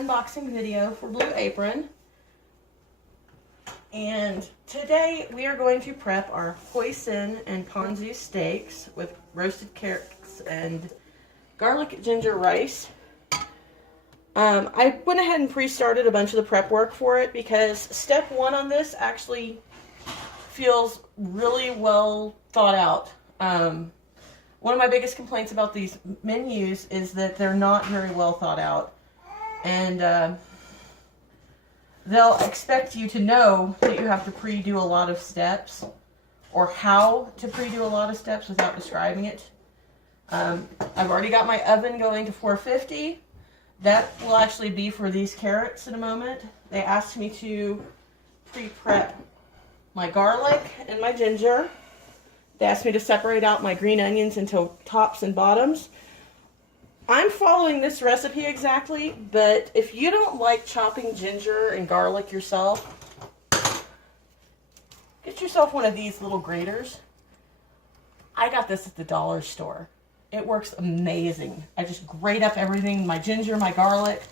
unboxing video for Blue Apron. And today we are going to prep our Hoisin and Ponzu steaks with roasted carrots and garlic ginger rice. I went ahead and pre-started a bunch of the prep work for it because step one on this actually feels really well thought out. One of my biggest complaints about these menus is that they're not very well thought out. And they'll expect you to know that you have to pre-do a lot of steps or how to pre-do a lot of steps without describing it. I've already got my oven going to 450. That will actually be for these carrots in a moment. They asked me to pre-prep my garlic and my ginger. They asked me to separate out my green onions into tops and bottoms. I'm following this recipe exactly, but if you don't like chopping ginger and garlic yourself, get yourself one of these little graters. I got this at the dollar store. It works amazing. I just grate up everything, my ginger, my garlic,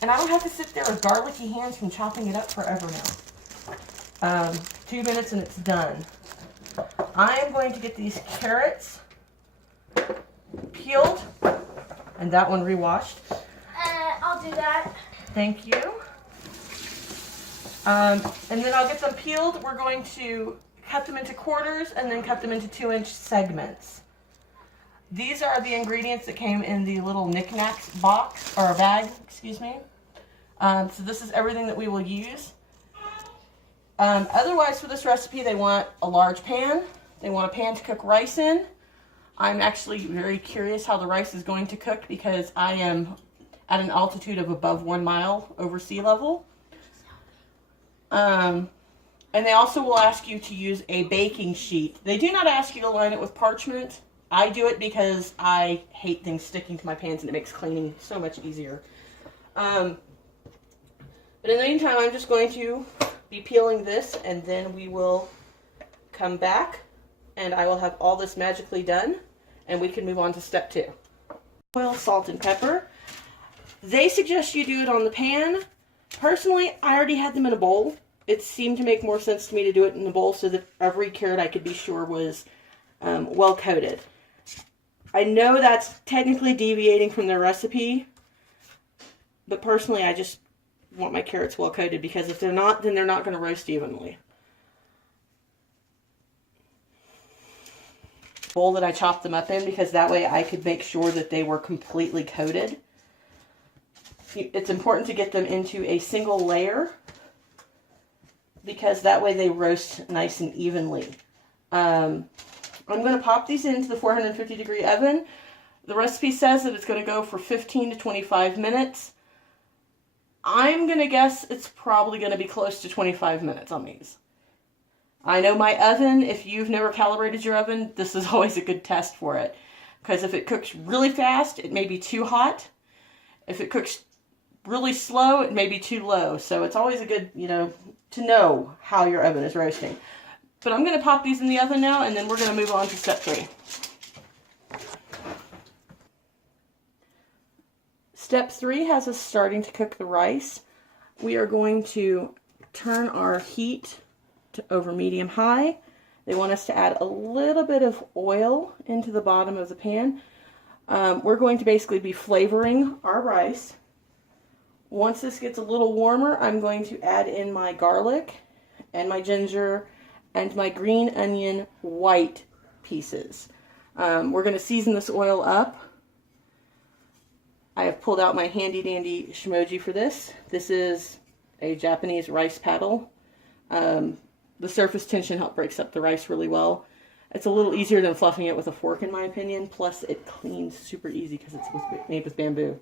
and I don't have to sit there with garlicky hands from chopping it up forever now. 2 minutes and it's done. I am going to get these carrots peeled, and that one rewashed. I'll do that. Thank you. And then I'll get them peeled. We're going to cut them into quarters and then cut them into 2-inch segments. These are the ingredients that came in the little knickknacks box, or a bag, excuse me. So this is everything that we will use. Otherwise, for this recipe, they want a large pan. They want a pan to cook rice in. I'm actually very curious how the rice is going to cook because I am at an altitude of above 1 mile over sea level. And they also will ask you to use a baking sheet. They do not ask you to line it with parchment. I do it because I hate things sticking to my pans and it makes cleaning so much easier. But in the meantime, I'm just going to be peeling this, and then we will come back and I will have all this magically done and we can move on to step 2. Oil, salt, and pepper. They suggest you do it on the pan. Personally, I already had them in a bowl. It seemed to make more sense to me to do it in a bowl so that every carrot I could be sure was well coated. I know that's technically deviating from their recipe, but personally I just want my carrots well coated because if they're not, then they're not going to roast evenly. Bowl that I chopped them up in because that way I could make sure that they were completely coated. It's important to get them into a single layer because that way they roast nice and evenly. I'm going to pop these into the 450 degree oven. The recipe says that it's going to go for 15 to 25 minutes. I'm going to guess it's probably going to be close to 25 minutes on these. I know my oven, if you've never calibrated your oven, this is always a good test for it. Because if it cooks really fast, it may be too hot. If it cooks really slow, it may be too low. So it's always a good, to know how your oven is roasting. But I'm going to pop these in the oven now, and then we're going to move on to step 3. Step 3 has us starting to cook the rice. We are going to turn our heat to over medium-high. They want us to add a little bit of oil into the bottom of the pan. We're going to basically be flavoring our rice. Once this gets a little warmer, I'm going to add in my garlic and my ginger and my green onion white pieces. We're going to season this oil up. I have pulled out my handy dandy shimoji for this. This is a Japanese rice paddle. The surface tension breaks up the rice really well. It's a little easier than fluffing it with a fork in my opinion, plus it cleans super easy because it's made with bamboo.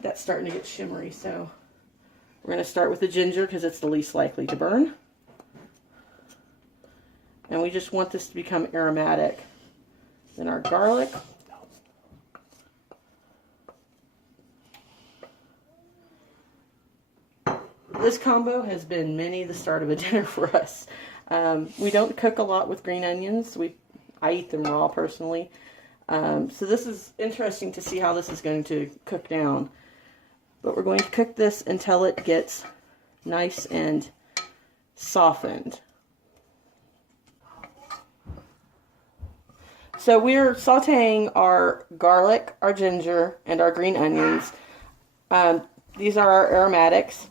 That's starting to get shimmery, so we're going to start with the ginger because it's the least likely to burn. And we just want this to become aromatic. Then our garlic. This combo has been the start of a dinner for us. We don't cook a lot with green onions. I eat them raw personally. So this is interesting to see how this is going to cook down. But we're going to cook this until it gets nice and softened. So we're sauteing our garlic, our ginger, and our green onions. These are our aromatics.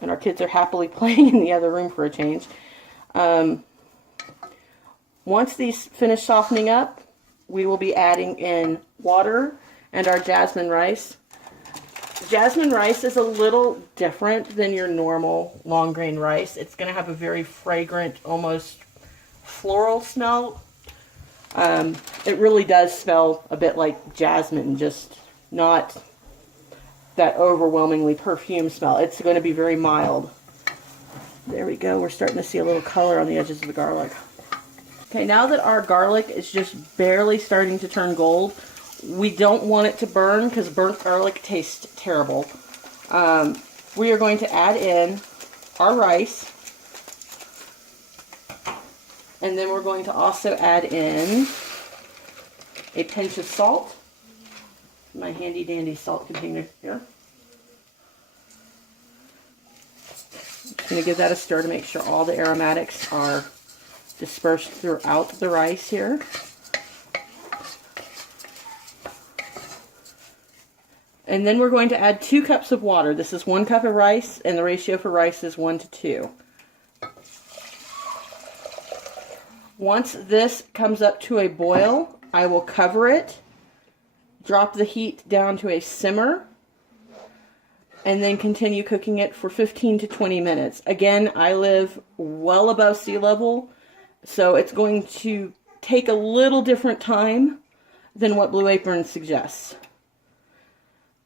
And our kids are happily playing in the other room for a change. Once these finish softening up, we will be adding in water and our jasmine rice. Jasmine rice is a little different than your normal long grain rice. It's going to have a very fragrant, almost floral smell. It really does smell a bit like jasmine, just not that overwhelmingly perfumed smell. It's going to be very mild. There we go. We're starting to see a little color on the edges of the garlic. Okay, now that our garlic is just barely starting to turn gold, we don't want it to burn because burnt garlic tastes terrible. We are going to add in our rice. And then we're going to also add in a pinch of salt. My handy dandy salt container here. I'm going to give that a stir to make sure all the aromatics are dispersed throughout the rice here. And then we're going to add 2 cups of water. This is 1 cup of rice, and the ratio for rice is 1 to 2. Once this comes up to a boil, I will cover it, drop the heat down to a simmer, and then continue cooking it for 15 to 20 minutes. Again, I live well above sea level, so it's going to take a little different time than what Blue Apron suggests.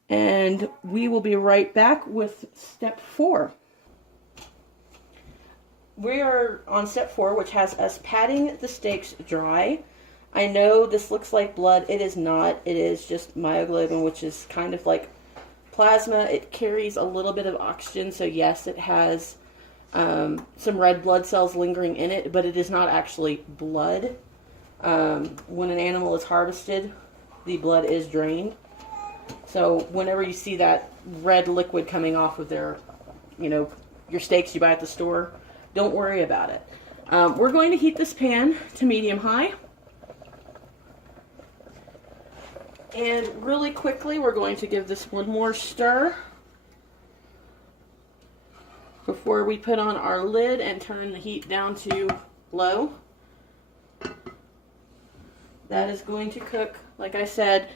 And we will be right back with step 4. We are on step 4, which has us patting the steaks dry. I know this looks like blood. It is not. It is just myoglobin, which is kind of like plasma. It carries a little bit of oxygen, so yes, it has some red blood cells lingering in it, but it is not actually blood. When an animal is harvested, the blood is drained. So whenever you see that red liquid coming off of their, your steaks you buy at the store, don't worry about it. We're going to heat this pan to medium-high. And really quickly, we're going to give this one more stir before we put on our lid and turn the heat down to low. That is going to cook, like I said,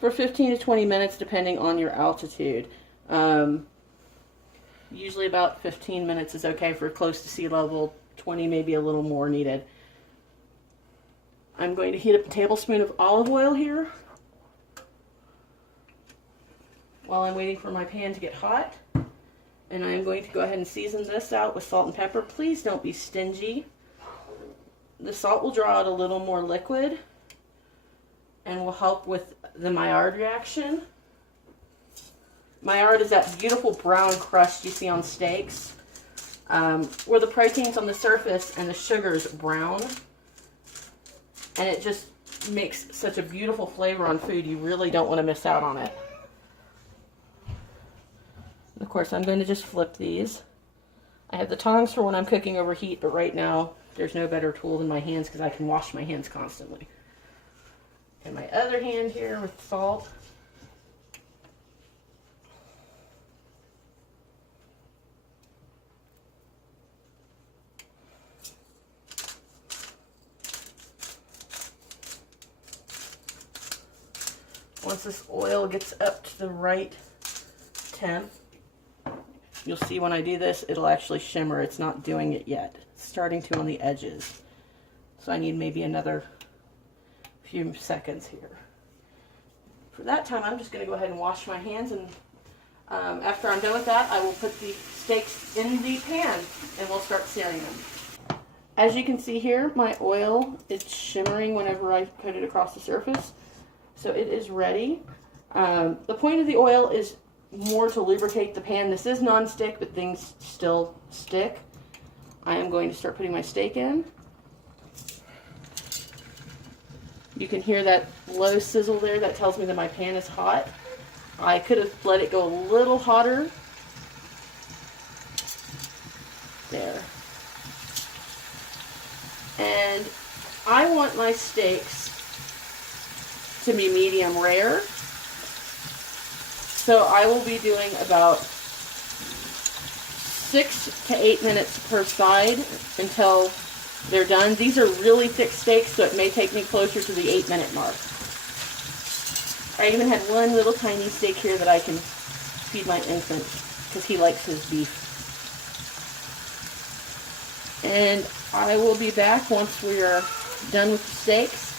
for 15 to 20 minutes depending on your altitude. Usually about 15 minutes is okay for close to sea level, 20 maybe a little more needed. I'm going to heat up a tablespoon of olive oil here while I'm waiting for my pan to get hot. And I'm going to go ahead and season this out with salt and pepper. Please don't be stingy. The salt will draw out a little more liquid and will help with the Maillard reaction. Maillard is that beautiful brown crust you see on steaks, where the protein's on the surface and the sugar's brown. And it just makes such a beautiful flavor on food. You really don't want to miss out on it. Of course, I'm going to just flip these. I have the tongs for when I'm cooking over heat, but right now there's no better tool than my hands because I can wash my hands constantly. And my other hand here with salt. Once this oil gets up to the right temp, you'll see when I do this, it'll actually shimmer. It's not doing it yet. It's starting to on the edges. So I need maybe another few seconds here. For that time, I'm just going to go ahead and wash my hands, and after I'm done with that, I will put the steaks in the pan and we'll start searing them. As you can see here, my oil is shimmering whenever I put it across the surface. So it is ready. The point of the oil is more to lubricate the pan. This is non-stick, but things still stick. I am going to start putting my steak in. You can hear that low sizzle there. That tells me that my pan is hot. I could have let it go a little hotter. There. And I want my steaks to be medium rare. So I will be doing about 6 to 8 minutes per side until they're done. These are really thick steaks, so it may take me closer to the 8-minute mark. I even had one little tiny steak here that I can feed my infant because he likes his beef. And I will be back once we are done with the steaks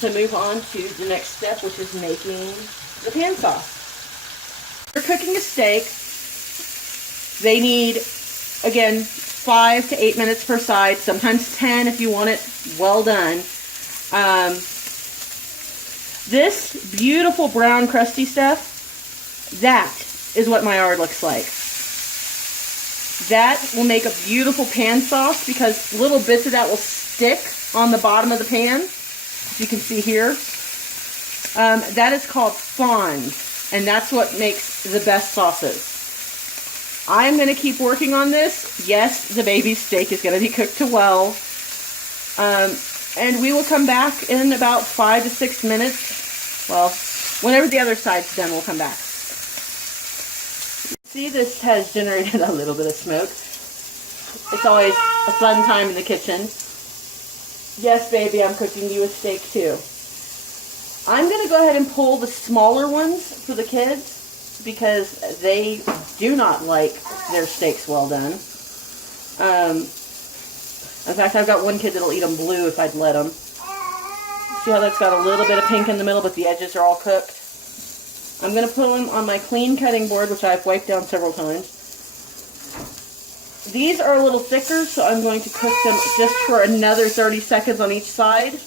to move on to the next step, which is making the pan sauce. If you're cooking a steak, they need, again, 5 to 8 minutes per side, sometimes 10 if you want it well done. This beautiful brown crusty stuff, that is what my ard looks like. That will make a beautiful pan sauce because little bits of that will stick on the bottom of the pan, as you can see here. That is called fond, and that's what makes the best sauces. I'm going to keep working on this. Yes, the baby steak is going to be cooked to well. And we will come back in about 5 to 6 minutes. Well, whenever the other side's done, we'll come back. See, this has generated a little bit of smoke. It's always a fun time in the kitchen. Yes, baby, I'm cooking you a steak too. I'm going to go ahead and pull the smaller ones for the kids because they do not like their steaks well done. In fact, I've got one kid that'll eat them blue if I'd let them. See how that's got a little bit of pink in the middle, but the edges are all cooked? I'm going to put them on my clean cutting board, which I've wiped down several times. These are a little thicker, so I'm going to cook them just for another 30 seconds on each side.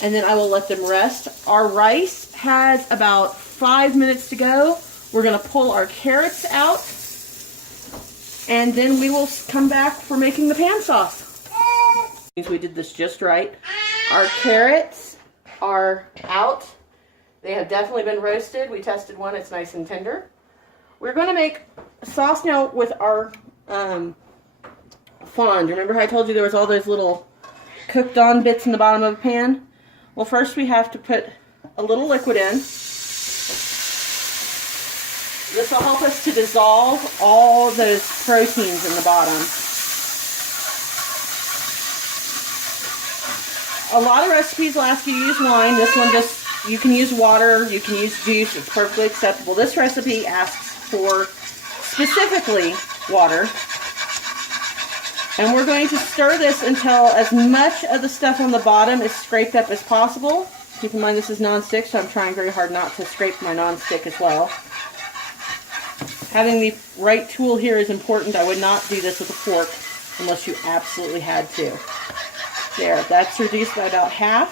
And then I will let them rest. Our rice has about 5 minutes to go. We're going to pull our carrots out. And then we will come back for making the pan sauce. We did this just right. Our carrots are out. They have definitely been roasted. We tested one. It's nice and tender. We're going to make sauce now with our fond. Remember how I told you there was all those little cooked on bits in the bottom of the pan? Well, first we have to put a little liquid in. This will help us to dissolve all those proteins in the bottom. A lot of recipes will ask you to use wine. This one just, you can use water, you can use juice, it's perfectly acceptable. This recipe asks for specifically water. And we're going to stir this until as much of the stuff on the bottom is scraped up as possible. Keep in mind this is non-stick, so I'm trying very hard not to scrape my non-stick as well. Having the right tool here is important. I would not do this with a fork unless you absolutely had to. There, that's reduced by about half.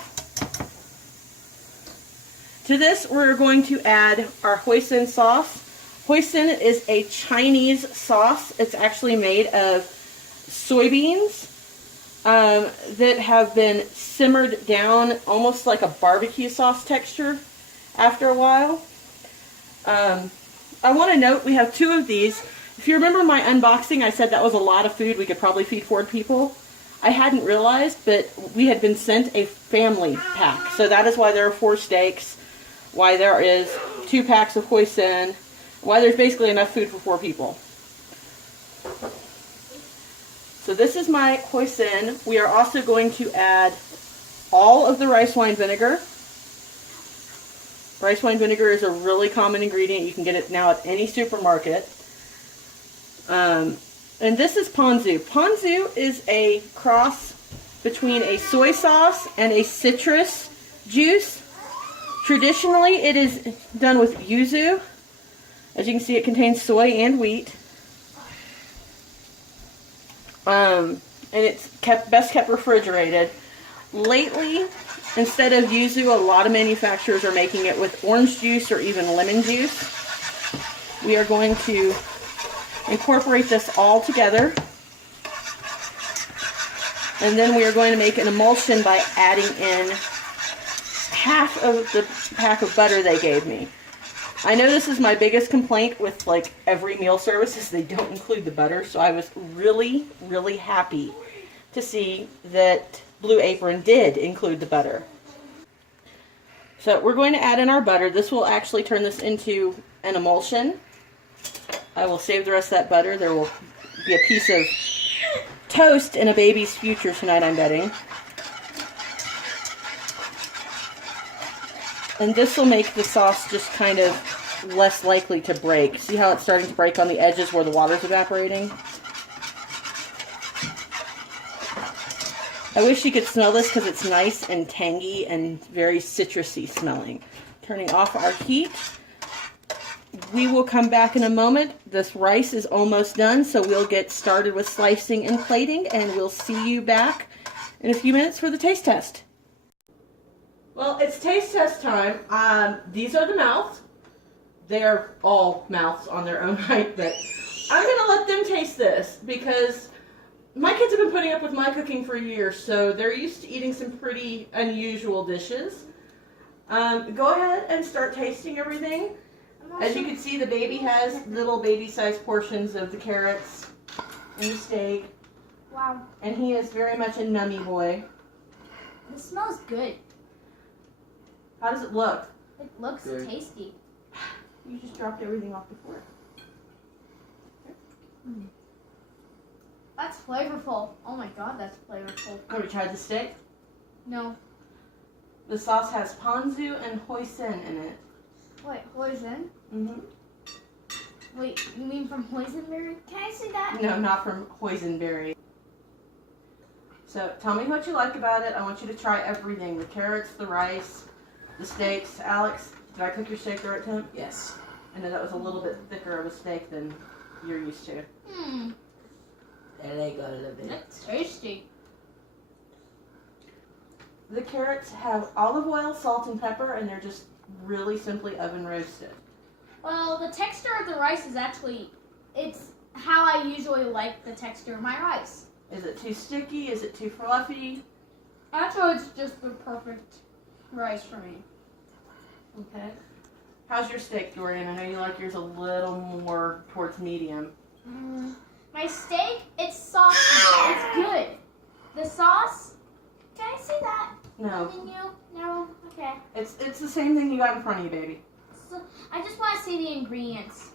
To this, we're going to add our hoisin sauce. Hoisin is a Chinese sauce. It's actually made of soybeans that have been simmered down almost like a barbecue sauce texture after a while. I want to note we have 2 of these. If you remember my unboxing, I said that was a lot of food. We could probably feed 4 people. I hadn't realized, but we had been sent a family pack. So that is why there are 4 steaks, why there is 2 packs of hoisin, why there's basically enough food for 4 people. So this is my hoisin. We are also going to add all of the rice wine vinegar. Rice wine vinegar is a really common ingredient. You can get it now at any supermarket. And this is Ponzu. Ponzu is a cross between a soy sauce and a citrus juice. Traditionally, it is done with yuzu. As you can see, it contains soy and wheat. And it's best kept refrigerated. Lately, instead of yuzu, a lot of manufacturers are making it with orange juice or even lemon juice. We are going to incorporate this all together. And then we are going to make an emulsion by adding in half of the pack of butter they gave me. I know this is my biggest complaint with like every meal service is they don't include the butter, so I was really, really happy to see that Blue Apron did include the butter. So we're going to add in our butter. This will actually turn this into an emulsion. I will save the rest of that butter. There will be a piece of toast in a baby's future tonight, I'm betting. And this will make the sauce just kind of less likely to break. See how it's starting to break on the edges where the water's evaporating? I wish you could smell this because it's nice and tangy and very citrusy smelling. Turning off our heat. We will come back in a moment. This rice is almost done, so we'll get started with slicing and plating, and we'll see you back in a few minutes for the taste test. Well, it's taste test time. These are the mouths. They're all mouths on their own right, but I'm going to let them taste this because my kids have been putting up with my cooking for years, so they're used to eating some pretty unusual dishes. Go ahead and start tasting everything. As you can see, the baby has little baby-sized portions of the carrots and the steak. Wow. And he is very much a nummy boy. This smells good. How does it look? It looks Good. tasty. You just dropped everything off the fork. That's flavorful. Oh my god, that's flavorful. Have you tried the steak? No. The sauce has Ponzu and Hoisin in it. Wait, Hoisin? Mm-hmm. Wait, you mean from Hoisinberry? Can I see that? No, not from Hoisinberry. So tell me what you like about it. I want you to try everything. The carrots, the rice, the steaks. Alex, did I cook your steak the right time? Yes. I know that was a little bit thicker of a steak than you're used to. And they got it a bit. That's tasty. The carrots have olive oil, salt, and pepper, and they're just really simply oven roasted. Well, the texture of the rice is actually, it's how I usually like the texture of my rice. Is it too sticky? Is it too fluffy? Actually, it's just the perfect rice for me. Okay. How's your steak, Dorian? I know you like yours a little more towards medium. My steak, it's soft. It's good. The sauce, can I see that? No. Menu? No? Okay. It's the same thing you got in front of you, baby. So, I just want to see the ingredients.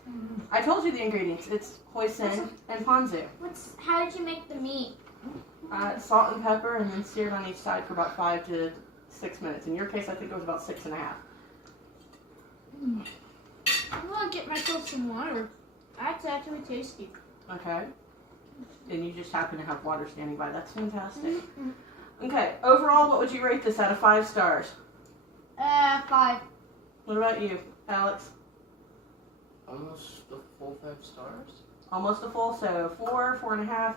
I told you the ingredients. It's hoisin and ponzu. How did you make the meat? Salt and pepper, and then seared on each side for about 5 to 6 minutes. In your case, I think it was about 6.5. I'm going to get myself some water. That's actually tasty. Okay. And you just happen to have water standing by. That's fantastic. Okay. Overall, what would you rate this out of 5 stars? 5. What about you, Alex? Almost a full 5 stars. Almost a full, so 4, 4.5.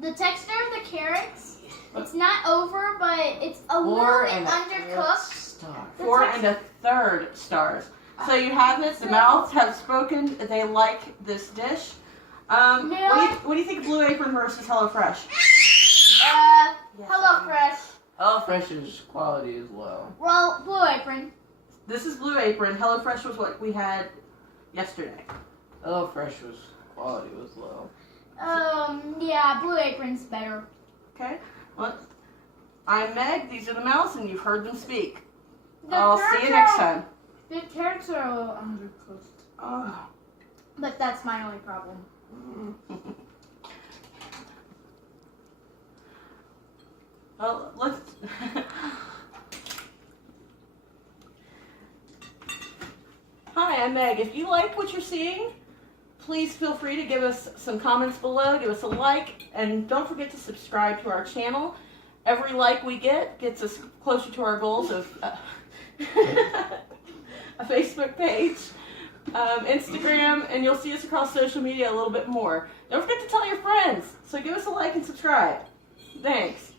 The texture of the carrots, it's not over, but it's a little bit undercooked. Star. 4 1/3 stars. So you have it. The mouths have spoken. They like this dish. What do you think, Blue Apron versus HelloFresh? HelloFresh. HelloFresh's quality is low. Well, Blue Apron. This is Blue Apron. HelloFresh was what we had yesterday. HelloFresh's quality was low. Yeah, Blue Apron's better. Okay. Well, I'm Meg. These are the mouths, and you've heard them speak. The I'll see you next time. The carrots are a little undercooked. Oh. But that's my only problem. Well, let's. Hi, I'm Meg. If you like what you're seeing, please feel free to give us some comments below, give us a like, and don't forget to subscribe to our channel. Every like we get gets us closer to our goals of a Facebook page, Instagram, and you'll see us across social media a little bit more. Don't forget to tell your friends. So give us a like and subscribe. Thanks.